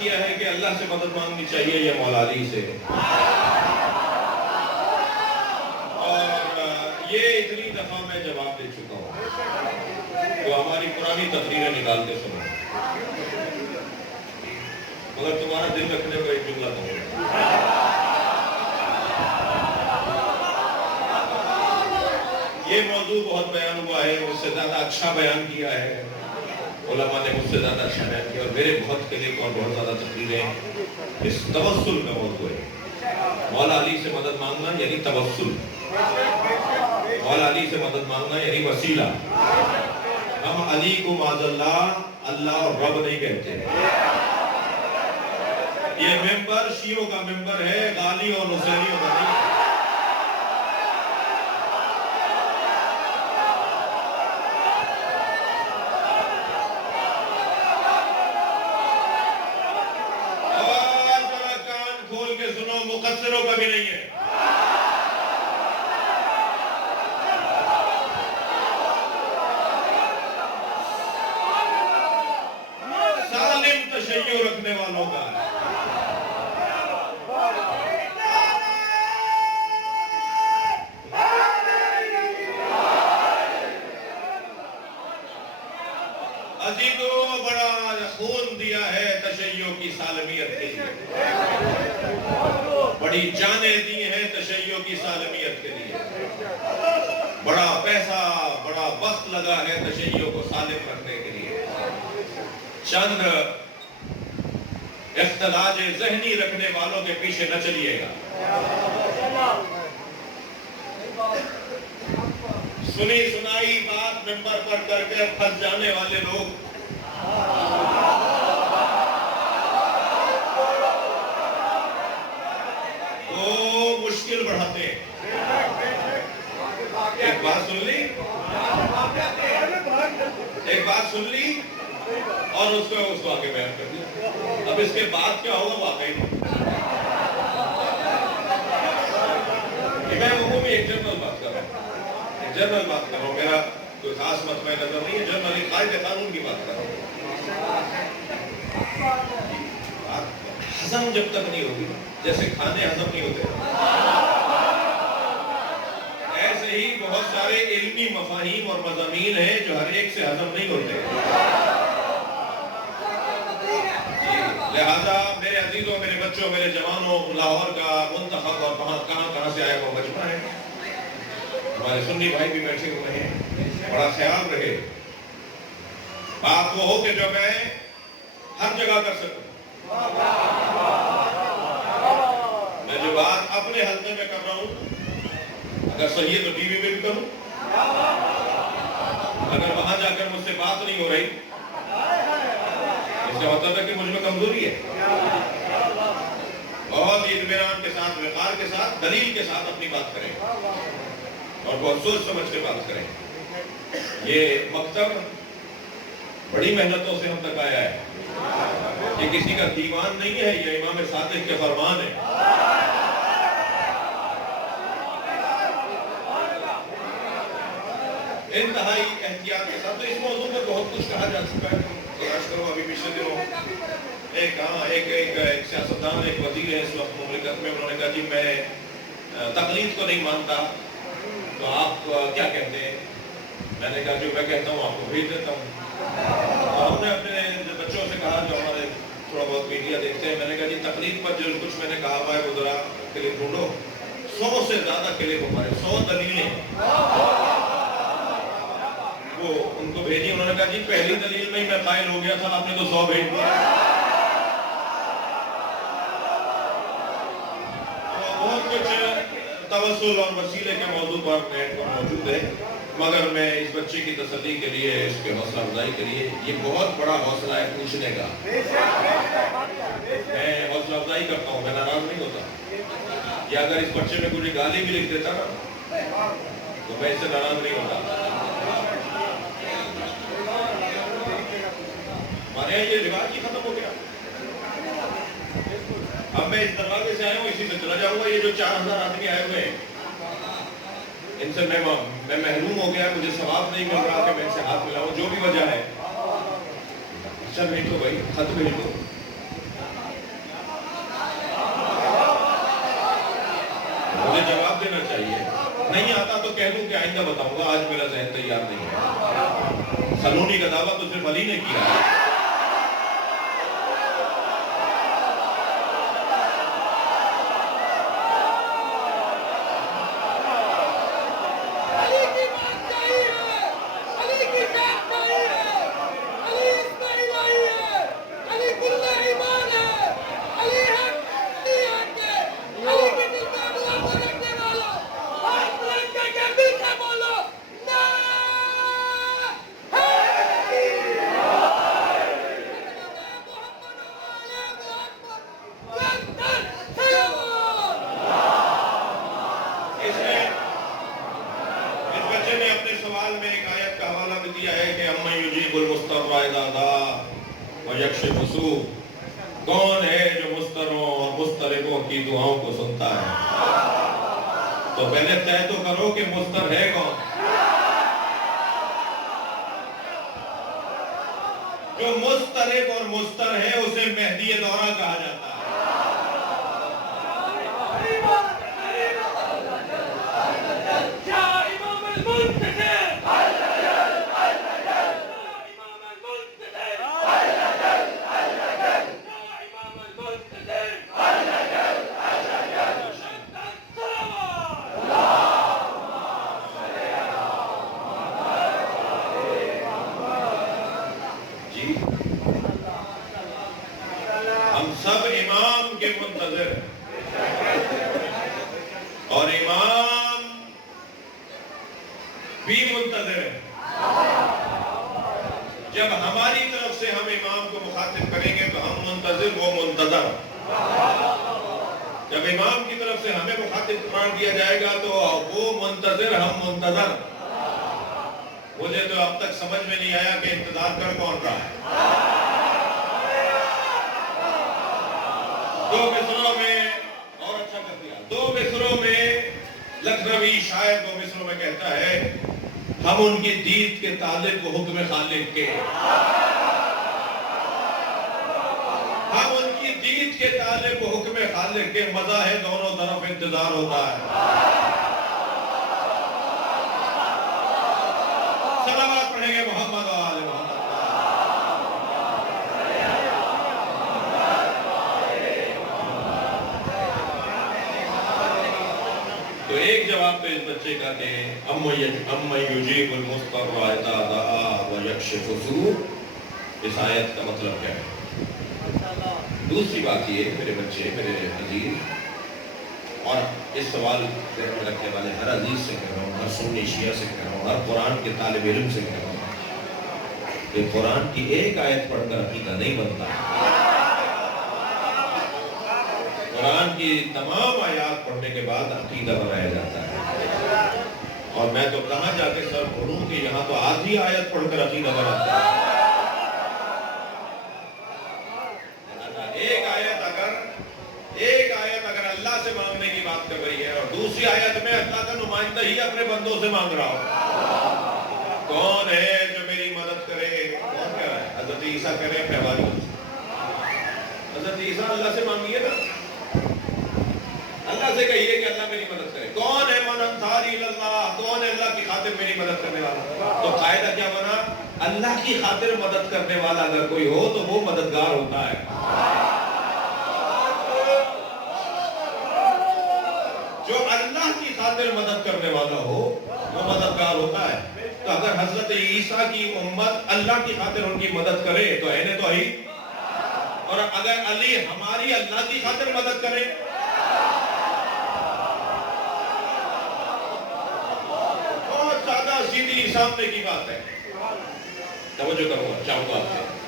کیا ہے کہ اللہ سے مدد مانگنی چاہیے یا مولا علی سے، اور یہ اتنی دفعہ میں جواب دے چکا ہوں، تو ہماری پرانی تقریریں نکال کے سنو، مگر تمہارا دل رکھنے کو ایک جملہ کہوں گا۔ یہ موضوع بہت بیان ہوا ہے، مجھ سے زیادہ اچھا بیان کیا ہے علماء نے، مجھ سے زیادہ اچھا بیان کیا، اور میرے بہت کلک اور بہت زیادہ تقریریں اس توسل کا موضوع ہے۔ مولا علی سے مدد مانگنا یعنی توسل، مولا علی سے مدد مانگنا یعنی وسیلہ۔ ہم علی کو معاذ اللہ اور رب نہیں کہتے۔ یہ ممبر شیعوں کا ممبر ہے، غالی اور حسینیوں کا نہیں۔ مقصروں کا بھی نہیں ہے۔ سالم تشیع رکھنے والوں کا ہے۔ عزیزوں، بڑا خون دیا ہے تشیع کی سالمیت کے لیے، بڑی جانیں دی ہیں تشیع کی سالمیت کے لیے، بڑا پیسہ بڑا وقت لگا ہے تشیع کو سالم رکھنے کے لیے۔ چند اختلاج ذہنی رکھنے والوں کے پیچھے نہ چلیے گا۔ سنی سنائی بات ممبر پر کر کے پھنس جانے والے لوگ وہ مشکل بڑھاتے ہیں۔ ایک بات سن لی، ایک بات سن لی اور اس کو آگے بیان کر دیا۔ اب اس کے بعد کیا ہوگا واقعی نہیں۔ میں عمومی ایک جنرل بات کر رہا ہوں، ایک جنرل بات کر رہا ہوں، میرا کوئی خاص مطمئن نظر نہیں ہے، جنرلی قائد قانون کی بات کر رہا ہوں۔ ہضم جب تک نہیں ہوگی، جیسے کھانے ہضم نہیں ہوتے، ایسے ہی بہت سارے علمی مفاہیم اور مضامین ہیں جو ہر ایک سے ہضم نہیں ہوتے۔ لہذا میرے عزیزوں، میرے بچوں، میرے جوانوں، لاہور کا منتخب اور کہاں سے آیا وہ مجمع ہے، ہمارے سنی بھائی بھی بیٹھے ہوئے ہیں، بڑا خیال رہے، بات وہ ہو کہ جو میں ہر جگہ کر سکوں۔ میں جو بات اپنے حلقے میں کر رہا ہوں، اگر صحیح ہے تو ٹی وی پہ بھی کروں، اگر وہاں جا کر مجھ سے بات نہیں ہو رہی، اس کا مطلب ہے کہ مجھ میں کمزوری ہے۔ بہت اطمینان کے ساتھ، وقار کے ساتھ، دلیل کے ساتھ اپنی بات کریں اور بہت سوچ سمجھ کے بات کریں۔ یہ مکتب بڑی محنتوں سے ہم تک آیا ہے، یہ کسی کا دیوان نہیں ہے، یہ امام صادق کے فرمان ہے۔ انتہائی احتیاط کے ساتھ، تو اس موضوع پر بہت کچھ کہا جا چکا ہے۔ ابھی پچھلے دنوں ایک سیاستدان، ایک وزیر ہے اس وقت مملکت میں، انہوں نے کہا جی میں تقلید کو نہیں مانتا، تو آپ کیا کہتے ہیں؟ میں نے کہا جو میں کہتا ہوں آپ کو بھیج دیتا ہوں۔ اور ہم نے اپنے بچوں سے کہا جو ہمارے تھوڑا بہت میڈیا دیکھتے ہیں، میں نے کہا جی تقلید پر جو کچھ میں نے کہا ہوا ہے وہ ذرا کلپ ڈھونڈو، 100 سے زیادہ کلپ ہمارے، 100 دلیلیں وہ ان کو بھیجی۔ انہوں نے کہا جی پہلی دلیل میں ہی میں قائل ہو گیا تھا، آپ نے تو 100 بھیج دیا۔ بہت کچھ توسل اور وسیلے کے موضوع پر نیٹ پر موجود ہے، مگر میں اس بچے کی تسلی کے لیے، اس کے حوصلہ افزائی کے لیے، یہ بہت بڑا حوصلہ ہے پوچھنے کا، میں حوصلہ افزائی کرتا ہوں، میں ناراض نہیں ہوتا۔ یا اگر اس بچے میں کوئی گالی بھی لکھ دیتا نا تو میں اس سے ناراض نہیں ہوتا۔ ہمارے یہاں یہ رواج ہی ختم ہو گیا۔ اب میں اس دروازے سے آیا ہوں، اسی سے چلا جاؤں گا۔ یہ جو 4000 آدمی آئے ہوئے ہیں، ان سے میں محروم ہو گیا، مجھے ثواب نہیں مل رہا کہ میں ان سے ہاتھ ملاؤں، جو بھی وجہ ہے۔ اچھا بھیج دو بھائی، خط بھیج دو، محبوب کہ آئندہ بتاؤں گا، آج میرا ذہن تیار نہیں ہے. سلونی کا دعویٰ تو صرف علی نے کیا ہے. کون ہے جو مضطروں اور مضطربوں کی دعاؤں کو سنتا ہے؟ تو پہلے طے تو کرو کہ مضطر ہے کون. جو مضطرب اور مضطر ہے اسے مہدی دورہ کہا جاتا ہے. ہم سب امام کے منتظر ہیں اور امام بھی منتظر ہے. جب ہماری طرف سے ہم امام کو مخاطب کریں گے تو ہم منتظر، وہ منتظر. جب امام کی طرف سے ہمیں مخاطب قرار دیا جائے گا تو وہ منتظر، ہم منتظر. مجھے تو اب تک سمجھ میں نہیں آیا کہ انتظار کر کون رہا ہے. دو مصروں میں، اور اچھا کر دیا، دو مصروں میں لکھنوی شاعر دو مصروں میں کہتا ہے ہم ان کی دید کے طالب و حکم خالق کے. ہم ان کی دید کے طالب و حکم خالق کے، مزہ ہے دونوں طرف انتظار ہوتا ہے. صلوات پڑھیں گے محمد و آل محمد. تو ایک جواب تو اس بچے کا کہ اَمَّن یُجِیبُ الْمُضْطَرَّ اِذَا دَعَاهُ وَیَکْشِفُ السُّوءَ. اس آیت کا مطلب کیا ہے؟ دوسری بات یہ میرے بچے، میرے عزیز، اور اس سوال میں رکھنے والے ہر عزیز سے کہہ رہا ہوں، ہر سنی شیعہ سے کہہ رہا ہوں، ہر قرآن کے طالب علم سے کہہ رہا ہوں کہ قرآن کی ایک آیت پڑھ کر عقیدہ نہیں بنتا. قرآن کی تمام آیات پڑھنے کے بعد عقیدہ بنایا جاتا ہے. اور میں تو کہاں جا کے سر پڑھوں کہ یہاں تو آدھی آیت پڑھ کر عقیدہ بناتا ہے. ایک آیت اگر اللہ سے مانگنے کی بات کر رہی ہے اور دوسری آیت میں اللہ کا نمائندہ ہی اپنے بندوں سے مانگ رہا ہو. کون ہے جو میری مدد کرے؟ کون کہہ رہا ہے؟ حضرت عیسیٰ کہہ رہے ہیں پہواری. حضرت عیسیٰ اللہ سے مانگیے نا، اللہ سے کہیے کہ اللہ میری مدد کرے. کون ہے من انصاری اللہ؟ کون ہے اللہ کی خاطر میری مدد کرنے والا؟ تو قاعدہ کیا بنا؟ اللہ کی خاطر مدد کرنے والا اگر کوئی ہو تو وہ مددگار ہوتا ہے. جو اللہ کی خاطر مدد کرنے والا ہو وہ مددگار ہوتا ہے. تو اگر حضرت عیسیٰ کی امت اللہ کی خاطر ان کی مدد کرے تو ہے تو ہی، اور اگر علی ہماری اللہ کی خاطر مدد کرے بہت زیادہ سیدھی سامنے کی بات ہے. توجہ کروں گا چاہوں گا آپ سے.